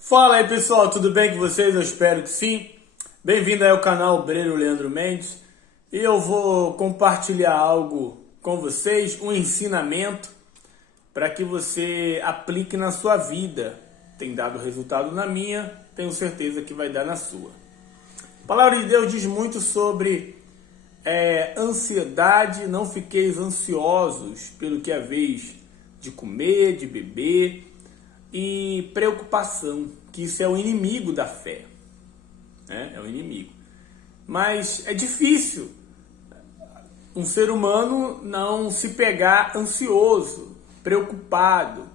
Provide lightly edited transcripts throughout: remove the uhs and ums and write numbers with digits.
Fala aí pessoal, tudo bem com vocês? Eu espero que sim. Bem-vindo aí ao canal Obreiro Leandro Mendes. E eu vou compartilhar algo com vocês, um ensinamento para que você aplique na sua vida. Tem dado resultado na minha, tenho certeza que vai dar na sua. A palavra de Deus diz muito sobre ansiedade. Não fiqueis ansiosos pelo que haveis de comer, de beber, e preocupação, que isso é o inimigo da fé, né? É o inimigo. Mas é difícil um ser humano não se pegar ansioso, preocupado.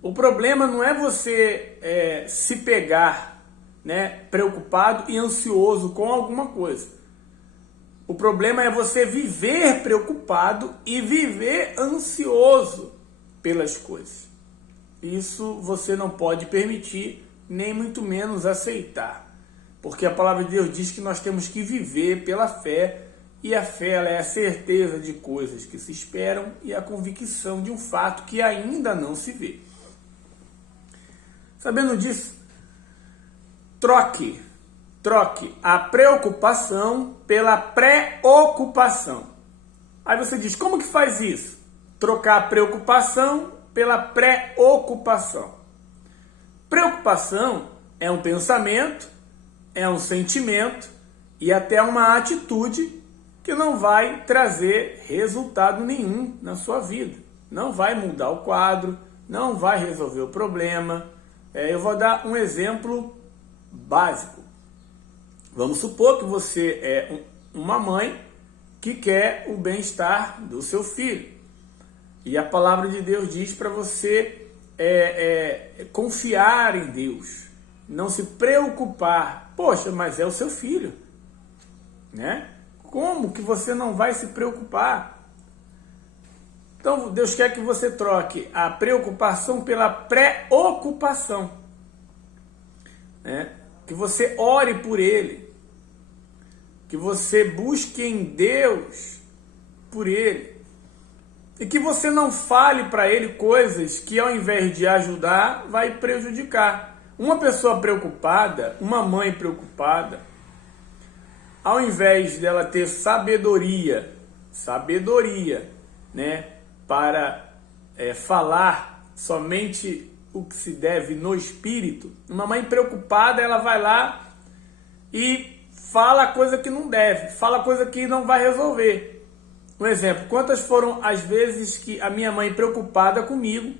O problema não é você se pegar, né, preocupado e ansioso com alguma coisa. O problema é você viver preocupado e viver ansioso pelas coisas. Isso você não pode permitir, nem muito menos aceitar. Porque a palavra de Deus diz que nós temos que viver pela fé, e a fé ela é a certeza de coisas que se esperam e a convicção de um fato que ainda não se vê. Sabendo disso, troque a preocupação pela preocupação. Aí você diz, como que faz isso? Trocar a preocupação pela preocupação. Preocupação é um pensamento, é um sentimento e até uma atitude que não vai trazer resultado nenhum na sua vida. Não vai mudar o quadro, não vai resolver o problema. Eu vou dar um exemplo básico. Vamos supor que você é uma mãe que quer o bem-estar do seu filho. E a palavra de Deus diz para você confiar em Deus, não se preocupar. Poxa, mas é o seu filho, né? Como que você não vai se preocupar? Então Deus quer que você troque a preocupação pela preocupação, né? Que você ore por ele, que você busque em Deus por ele. E que você não fale para ele coisas que, ao invés de ajudar, vai prejudicar. Uma pessoa preocupada, uma mãe preocupada, ao invés dela ter sabedoria, né, para falar somente o que se deve no espírito, uma mãe preocupada, ela vai lá e fala coisa que não deve, fala coisa que não vai resolver. Um exemplo, quantas foram as vezes que a minha mãe preocupada comigo,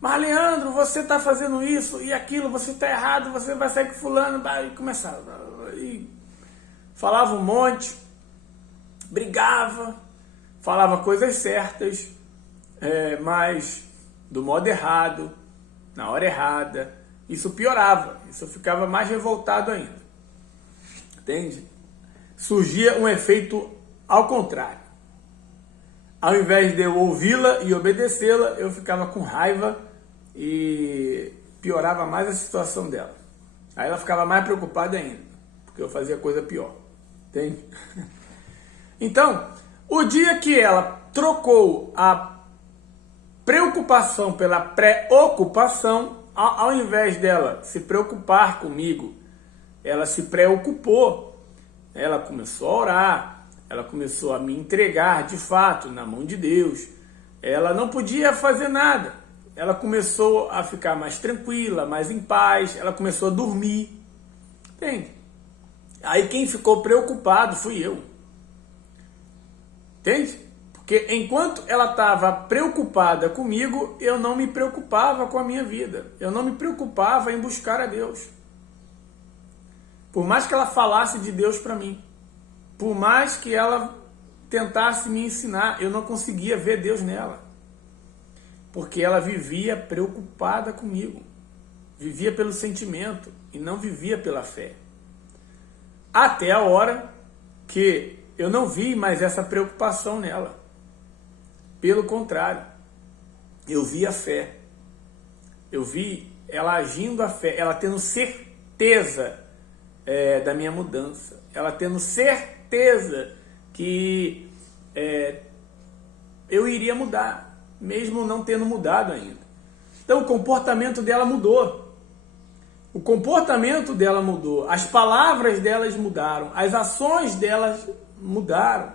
mas Leandro, você está fazendo isso e aquilo, você está errado, você vai sair com fulano, e começava, e falava um monte, brigava, falava coisas certas, mas do modo errado, na hora errada. Isso piorava, isso eu ficava mais revoltado ainda, entende? Surgia um efeito ao contrário. Ao invés de eu ouvi-la e obedecê-la, eu ficava com raiva e piorava mais a situação dela. Aí ela ficava mais preocupada ainda, porque eu fazia coisa pior. Entende? Então, o dia que ela trocou a preocupação pela preocupação, ao invés dela se preocupar comigo, ela se preocupou. Ela começou a orar. Ela começou a me entregar, de fato, na mão de Deus. Ela não podia fazer nada. Ela começou a ficar mais tranquila, mais em paz. Ela começou a dormir. Entende? Aí quem ficou preocupado fui eu. Entende? Porque enquanto ela estava preocupada comigo, eu não me preocupava com a minha vida. Eu não me preocupava em buscar a Deus. Por mais que ela falasse de Deus para mim. Por mais que ela tentasse me ensinar, eu não conseguia ver Deus nela. Porque ela vivia preocupada comigo. Vivia pelo sentimento e não vivia pela fé. Até a hora que eu não vi mais essa preocupação nela. Pelo contrário, eu vi a fé. Eu vi ela agindo a fé, ela tendo certeza da minha mudança. Ela tendo certeza que eu iria mudar, mesmo não tendo mudado ainda. Então o comportamento dela mudou. O comportamento dela mudou, as palavras delas mudaram, as ações delas mudaram.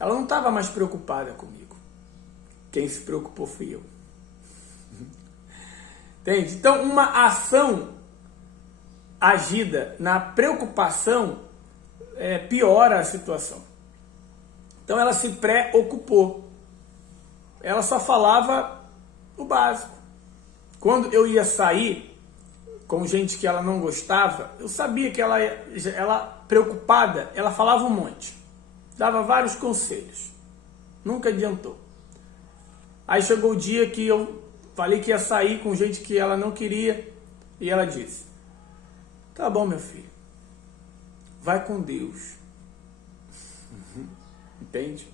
Ela não estava mais preocupada comigo. Quem se preocupou fui eu. Entende? Então, uma ação agida na preocupação piora a situação. Então, ela se preocupou. Ela só falava o básico. Quando eu ia sair com gente que ela não gostava, eu sabia que ela preocupada, ela falava um monte. Dava vários conselhos. Nunca adiantou. Aí chegou o dia que eu falei que ia sair com gente que ela não queria e ela disse: tá bom, meu filho, vai com Deus. Entende?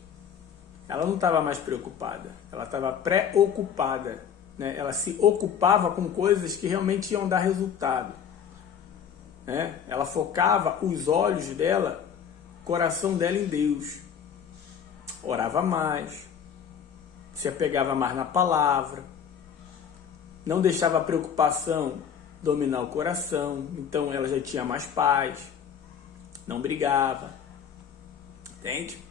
Ela não estava mais preocupada, ela estava preocupada, né? Ela se ocupava com coisas que realmente iam dar resultado, né? Ela focava os olhos dela, o coração dela em Deus, orava mais, se apegava mais na palavra, não deixava a preocupação dominar o coração, então ela já tinha mais paz, não brigava, entende?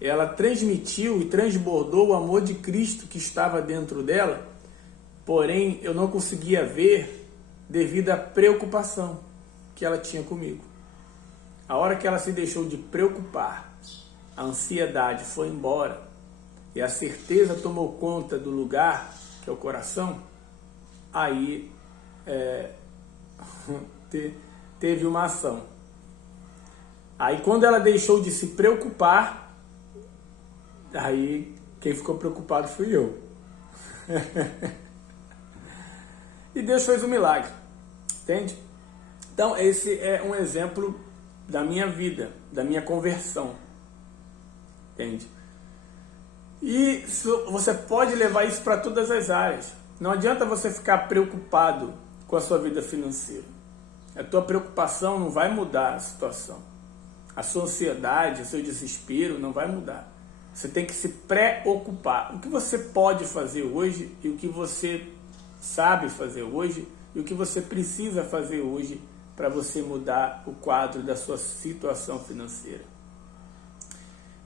Ela transmitiu e transbordou o amor de Cristo que estava dentro dela, porém eu não conseguia ver devido à preocupação que ela tinha comigo. A hora que ela se deixou de preocupar, a ansiedade foi embora e a certeza tomou conta do lugar, que é o coração, aí teve uma ação. Aí quando ela deixou de se preocupar, aí quem ficou preocupado fui eu. E Deus fez um milagre, entende? Então esse é um exemplo da minha vida, da minha conversão, entende? E você pode levar isso para todas as áreas. Não adianta você ficar preocupado com a sua vida financeira. A tua preocupação não vai mudar a situação. A sua ansiedade, o seu desespero não vai mudar. Você tem que se preocupar. O que você pode fazer hoje e o que você sabe fazer hoje e o que você precisa fazer hoje para você mudar o quadro da sua situação financeira.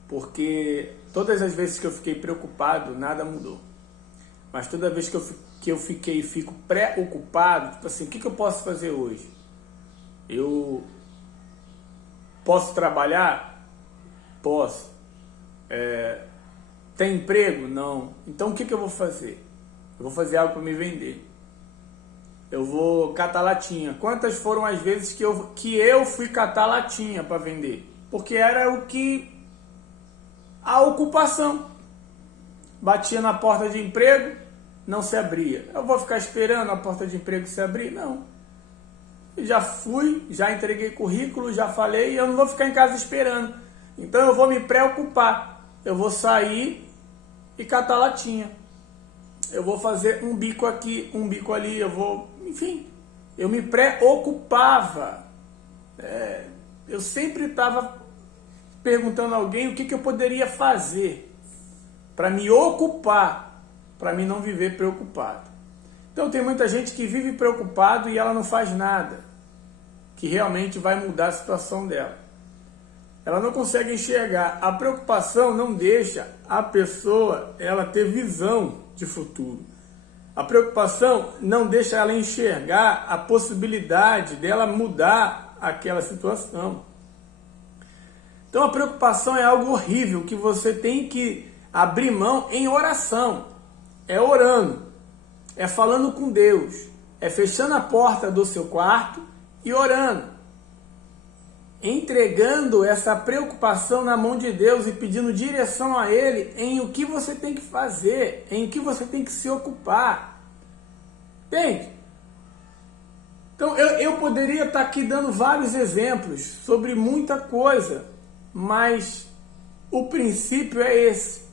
Porque todas as vezes que eu fiquei preocupado, nada mudou. Mas toda vez que eu fico preocupado, tipo assim, o que eu posso fazer hoje? Eu posso trabalhar? Posso. Tem emprego? Não. Então o que eu vou fazer? Eu vou fazer algo para me vender. Eu vou catar latinha. Quantas foram as vezes que eu fui catar latinha para vender? Porque era a ocupação. Batia na porta de emprego, não se abria. Eu vou ficar esperando a porta de emprego se abrir? Não. Eu já fui, já entreguei currículo, já falei, e eu não vou ficar em casa esperando. Então eu vou me preocupar. Eu vou sair e catar latinha. Eu vou fazer um bico aqui, um bico ali, enfim, eu me preocupava. Eu sempre estava perguntando a alguém o que eu poderia fazer para me ocupar, para mim não viver preocupado. Então tem muita gente que vive preocupado e ela não faz nada que realmente vai mudar a situação dela. Ela não consegue enxergar. A preocupação não deixa a pessoa ela ter visão de futuro. A preocupação não deixa ela enxergar a possibilidade dela mudar aquela situação. Então a preocupação é algo horrível que você tem que abrir mão em oração. É orando, é falando com Deus, é fechando a porta do seu quarto e orando. Entregando essa preocupação na mão de Deus e pedindo direção a Ele em o que você tem que fazer, em o que você tem que se ocupar. Entende? Então eu poderia estar aqui dando vários exemplos sobre muita coisa, mas o princípio é esse.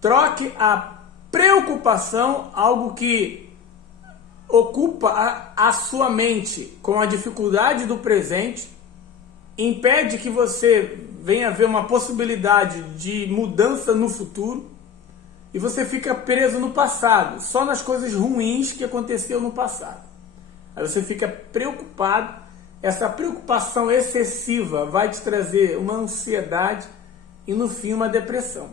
Troque a preocupação, algo que ocupa a sua mente com a dificuldade do presente, impede que você venha ver uma possibilidade de mudança no futuro e você fica preso no passado, só nas coisas ruins que aconteceu no passado. Aí você fica preocupado. Essa preocupação excessiva vai te trazer uma ansiedade e, no fim, uma depressão.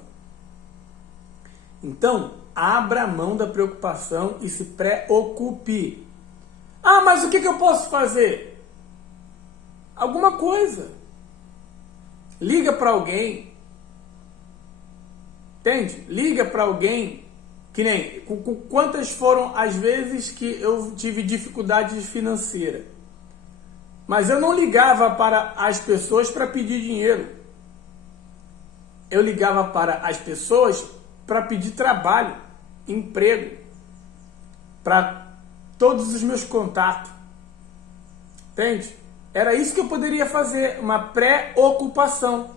Então, abra mão da preocupação e se preocupe. Ah, mas o que eu posso fazer? Alguma coisa. Liga para alguém. Entende? Liga para alguém. Que nem, quantas foram as vezes que eu tive dificuldade financeira? Mas eu não ligava para as pessoas para pedir dinheiro. Eu ligava para as pessoas para pedir trabalho, emprego, para todos os meus contatos. Entende? Era isso que eu poderia fazer, uma preocupação.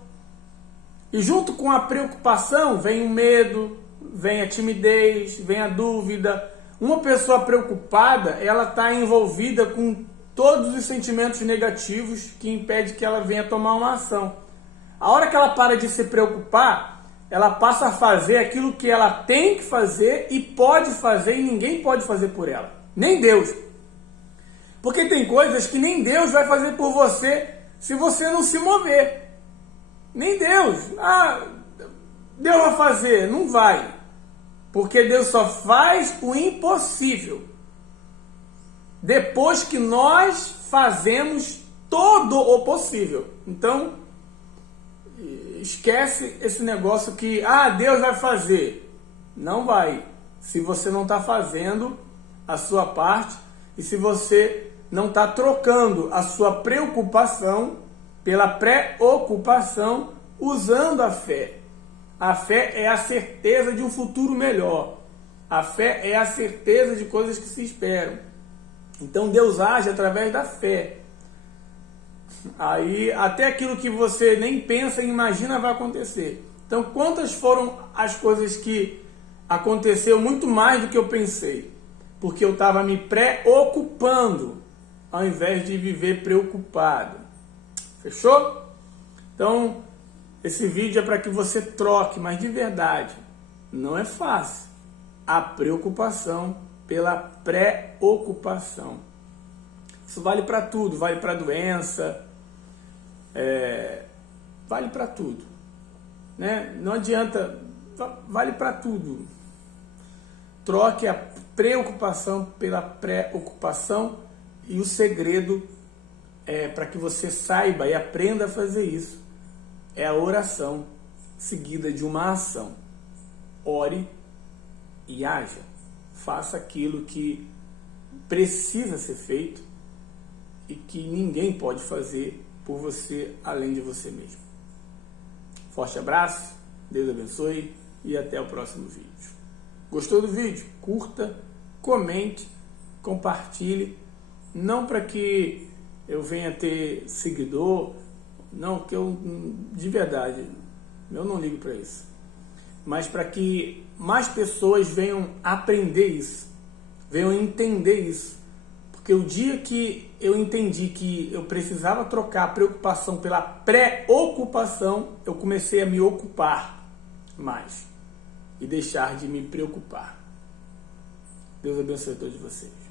E junto com a preocupação vem o medo, vem a timidez, vem a dúvida. Uma pessoa preocupada, ela está envolvida com todos os sentimentos negativos que impedem que ela venha tomar uma ação. A hora que ela para de se preocupar, ela passa a fazer aquilo que ela tem que fazer e pode fazer e ninguém pode fazer por ela. Nem Deus. Porque tem coisas que nem Deus vai fazer por você se você não se mover. Nem Deus. Ah, Deus vai fazer. Não vai. Porque Deus só faz o impossível. Depois que nós fazemos todo o possível. Então, esquece esse negócio que, Deus vai fazer. Não vai. Se você não está fazendo a sua parte e se você não está trocando a sua preocupação pela preocupação usando a fé. A fé é a certeza de um futuro melhor. A fé é a certeza de coisas que se esperam. Então Deus age através da fé. Aí até aquilo que você nem pensa e imagina vai acontecer. Então quantas foram as coisas que aconteceu muito mais do que eu pensei? Porque eu estava me preocupando ao invés de viver preocupado. Fechou? Então esse vídeo é para que você troque, mas de verdade, não é fácil. A preocupação pela preocupação. Isso vale para tudo, vale para doença, vale para tudo. Né? Não adianta, vale para tudo. Troque a preocupação pela preocupação e o segredo para que você saiba e aprenda a fazer isso é a oração seguida de uma ação. Ore e haja. Faça aquilo que precisa ser feito e que ninguém pode fazer por você além de você mesmo. Forte abraço, Deus abençoe e até o próximo vídeo. Gostou do vídeo? Curta, comente, compartilhe. Não para que eu venha ter seguidor, não, que eu, de verdade, eu não ligo para isso. Mas para que mais pessoas venham aprender isso, venham entender isso. Porque o dia que eu entendi que eu precisava trocar a preocupação pela preocupação, eu comecei a me ocupar mais e deixar de me preocupar. Deus abençoe a todos vocês.